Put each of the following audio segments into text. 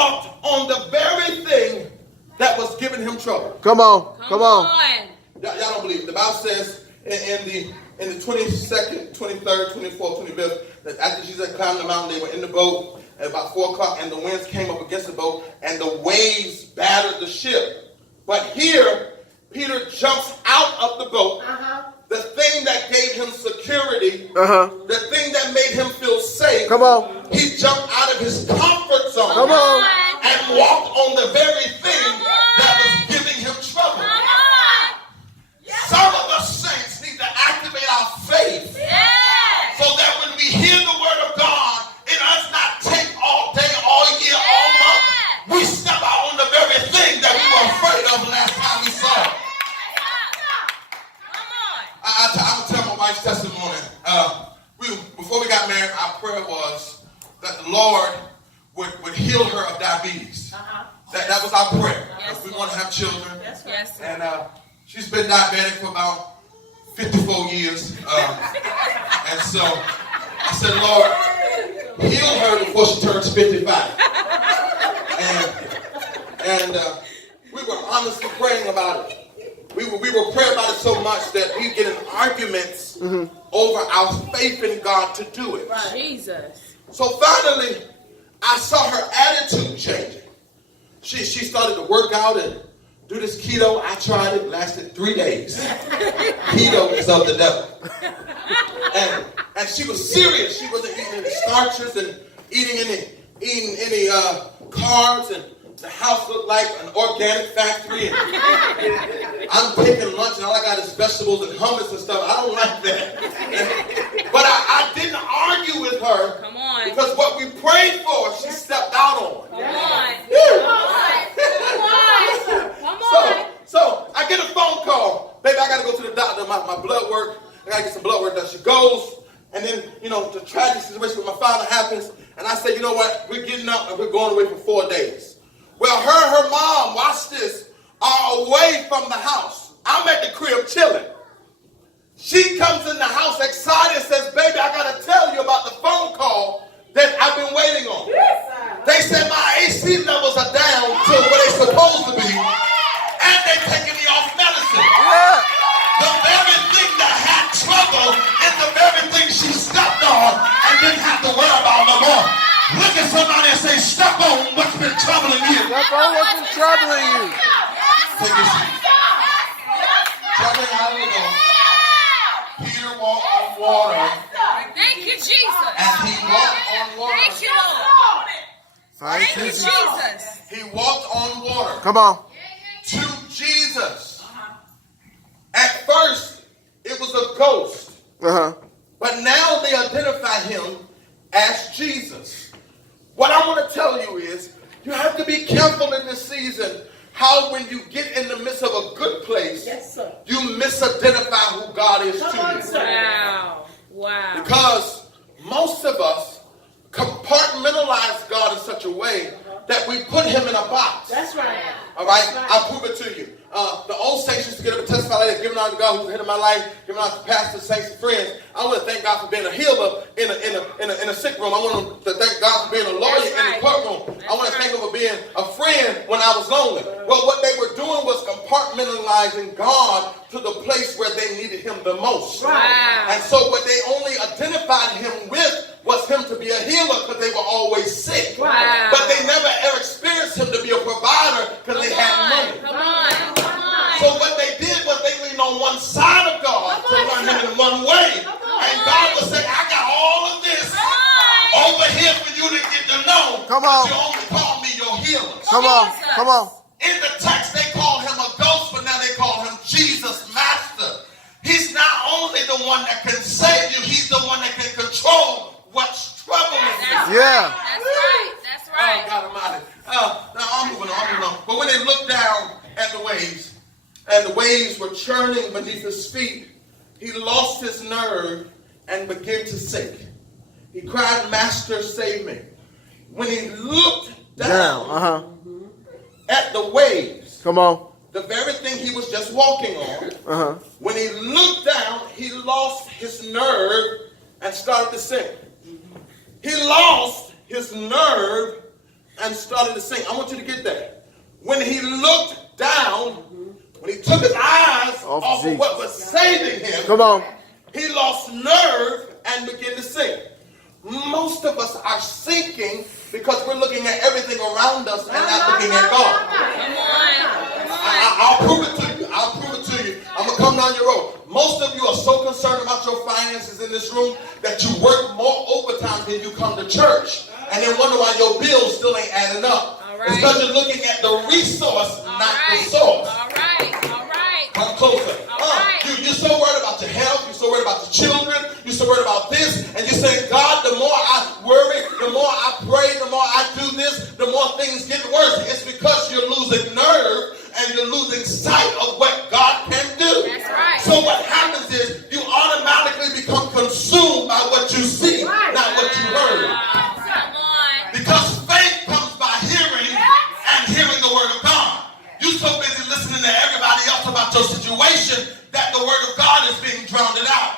walked on the very thing that was giving him trouble. Come on. Come on. Y'all don't believe it. The Bible says in the 22nd, 23rd, 24th, 25th, that after Jesus had climbed the mountain, they were in the boat at about 4 o'clock, and the winds came up against the boat, and the waves battered the ship. But here, Peter jumps out of the boat. The thing that gave him security, the thing that made him feel safe. Come on. He jumped out of his comfort zone. Come on. And walked on the very thing that was giving him trouble. Some of us saints need to activate our faith so that when we hear the word of God, it does not take all day, all year, all month. We step out on the very thing that we were afraid of last time we saw it. I'll tell my wife's testimony. Before we got married, our prayer was that the Lord would heal her of diabetes. That was our prayer. Yes, we want to have children. Yes, and she's been diabetic for about 54 years. And so I said, Lord, heal her before she turns 55. And we were honestly praying about it. We were praying about it so much that we get in arguments over our faith in God to do it. Right. Jesus. So finally, I saw her attitude changing. She started to work out and do this keto. I tried it, lasted 3 days. Keto is of the devil. And she was serious. She wasn't eating any starches and eating any carbs, and the house looked like an organic factory. And I'm taking lunch and all I got is vegetables and hummus and stuff. I don't like that. But I didn't argue with her. Come on. Because what we prayed for, she stepped out on. Come on. So I get a phone call. Baby, I got to go to the doctor. My blood work. I got to get some blood work done. She goes. And then, the tragic situation with my father happens. And I say, you know what? We're getting up and we're going away for 4 days. Well, her and her mom, watch this, are away from the house. I'm at the crib chilling. She comes in the house excited and says, baby, I got to tell you about the phone call that I've been waiting on. They said my AC levels are down to where they're supposed to be, and they're taking me off medicine. The very thing that had trouble is the very thing she stepped on and didn't have to worry about no more. Look at somebody and say, step on what's been troubling you. Step on what's been troubling you. Take a seat. Jumping out of the boat, Peter walked on water. Thank you, Jesus. And he walked on water. Thank you, Lord. Thank you, Jesus. He walked on water. Come on. To Jesus. At first, it was a ghost. But now they identify him as Jesus. What I want to tell you is, you have to be careful in this season how when you get in the midst of a good place, you misidentify who God is to you. Wow. Because most of us compartmentalize God in such a way that we put him in a box. That's right. All right? I'll prove it to you. The old saints used to get up and testify like that, giving out to God who's the head of my life, giving out to pastors, saints, and friends. I want to thank God for being a healer in a sick room. I want to thank God for being a lawyer in the courtroom. I want to thank him for being a friend when I was lonely. Well, what they were doing was compartmentalizing God to the place where they needed him the most. Wow. And so what they only identified him with was him to be a healer because they were always sick. Wow. But they never ever experienced him to be a provider because they had money. Come on. So what they did was they leaned on one side of God to learn him in one way. And God would say, I got all of this over here for you to get to know. Come on. You only call me your healer. Come on. Come on. In the text, they call him a ghost, but now they call him Jesus Master. He's not only the one that can save you, he's the one that can control what's troubling you. Yeah. That's right. Oh, God Almighty. Now I'm moving on. But when they looked down at the waves, and the waves were churning beneath his feet, he lost his nerve and began to sink. He cried, Master, save me. When he looked down at the waves, come on, the very thing he was just walking on, when he looked down, he lost his nerve and started to sink. He lost his nerve and started to sing. I want you to get that. When he looked down, when he took his eyes off of what was saving him, Come on. he lost nerve and began to sink. Most of us are sinking because we're looking at everything around us and not looking at God. Come on. I'll prove it to you. I'll prove it to you. I'm going to come down your road. Most of you are so concerned about your finances in this room that you work more overtime than you come to church. And then wonder why your bills still ain't adding up. All right. It's because you're looking at the resource, not the source. All right. Come closer. Right. You're so worried about your health. You're so worried about the children. You're so worried about this. And you're saying, God, the more I worry, the more I pray, the more I do this, the more things get worse. It's because you're losing nerve and you're losing sight of what God can do. That's right. So what happens is you automatically become consumed by what you see, not what you heard. Come on. Because faith comes by hearing and hearing the word of God. You're so busy listening to everybody else about your situation that the word of God is being drowned out.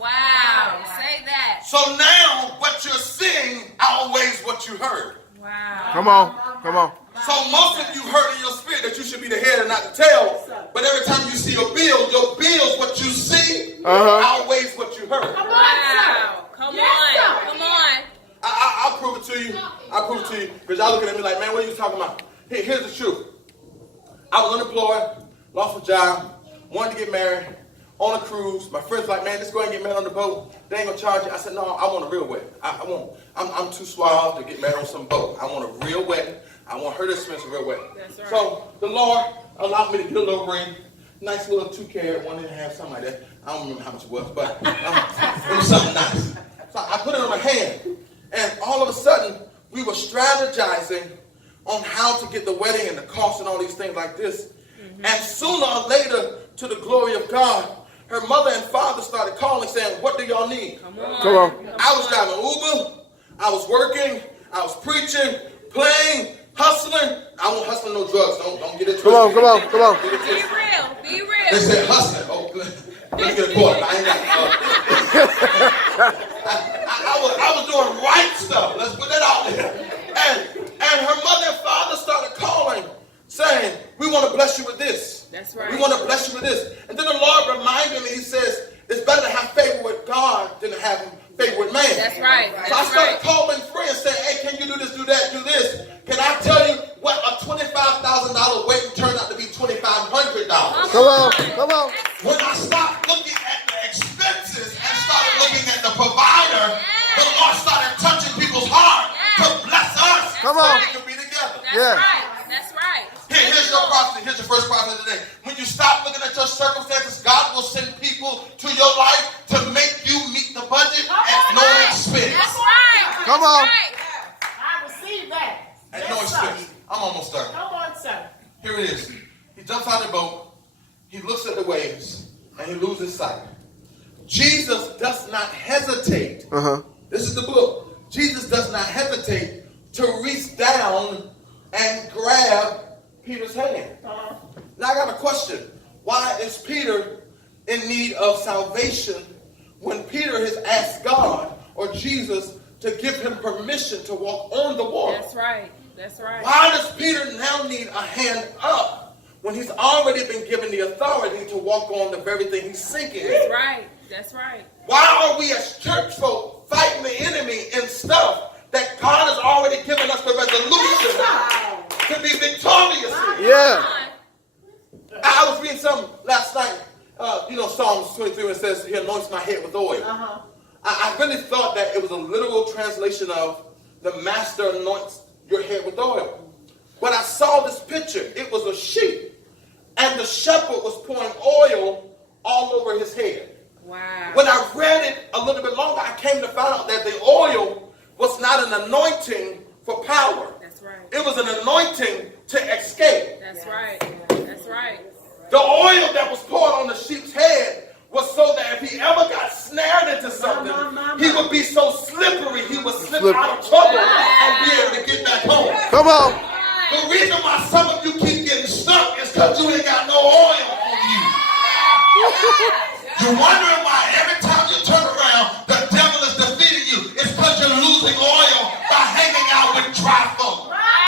Wow. Say that. So now what you're seeing outweighs what you heard. Wow. Come on. So most of you heard in your spirit that you should be the head and not the tail. But every time you see your bills, what you see outweighs what you heard. Wow. Come on. I'll prove it to you. Because y'all looking at me like, man, what are you talking about? Here's the truth. I was unemployed, lost a job, wanted to get married, on a cruise. My friends like, man, just go ahead and get married on the boat. They ain't gonna charge you. I said, no, I want a real wedding. I'm too suave to get married on some boat. I want a real wedding. I want her to experience a real wedding. That's right. So the Lord allowed me to get a little ring, nice little 2-carat, 1.5, something like that. I don't remember how much it was, but it was something nice. So I put it on my hand, and all of a sudden, we were strategizing on how to get the wedding and the cost and all these things like this. Mm-hmm. And sooner or later, to the glory of God, her mother and father started calling saying, what do y'all need? Come on. I was driving Uber. I was working. I was preaching, playing, hustling. I won't hustle no drugs. Don't get it twisted. Come on. Be real. They said hustling. Oh, let me get a quarter. I ain't got I was doing right stuff. Let's put that out there. And her mother and father started calling, saying, we want to bless you with this. That's right. We want to bless you with this. And then the Lord reminded me, he says, it's better to have favor with God than to have favor with man. That's right. So I started calling friends saying, hey, can you do this, do that, do this? Can I tell you what a $25,000 wedding turned out to be $2,500? Come on. When I stopped looking at the expenses and started looking at the provider, the Lord started touching people's heart to bless us. Come on. So we can be together. That's right. Here's your prophecy. Here's your first prophecy of the day. When you stop looking at your circumstances, God will send people to your life to make you meet the budget at no expense. That's right. Come on. I receive that. At no expense. I'm almost done. Come on, sir. Here it is. He jumps out of the boat. He looks at the waves and he loses sight. Jesus does not hesitate. This is the book. Jesus does not hesitate to reach down and grab Peter's hand. Now I got a question. Why is Peter in need of salvation when Peter has asked God or Jesus to give him permission to walk on the water? That's right. Why does Peter now need a hand up when he's already been given the authority to walk on the very thing he's sinking in? That's right. Why are we as church folk fighting the enemy in stuff that God has already given us the resolution to be victorious in? Yeah. I was reading something last night, Psalms 23, when it says, he anoints my head with oil. I really thought that it was a literal translation of the master anoints your head with oil. But I saw this picture. It was a sheep. And the shepherd was pouring oil all over his head. Wow. When I read it a little bit longer, I came to find out that the oil was not an anointing for power. That's right. It was an anointing to escape. That's right. The oil that was poured on the sheep's head was so that if he ever got snared into something, he would be so slippery, he would slip out of trouble and be able to get back home. Come on. The reason why some of you keep getting stuck is because you ain't got no oil on you. You're wondering why every time you turn around, the devil is defeating you. It's because you're losing oil by hanging out with drive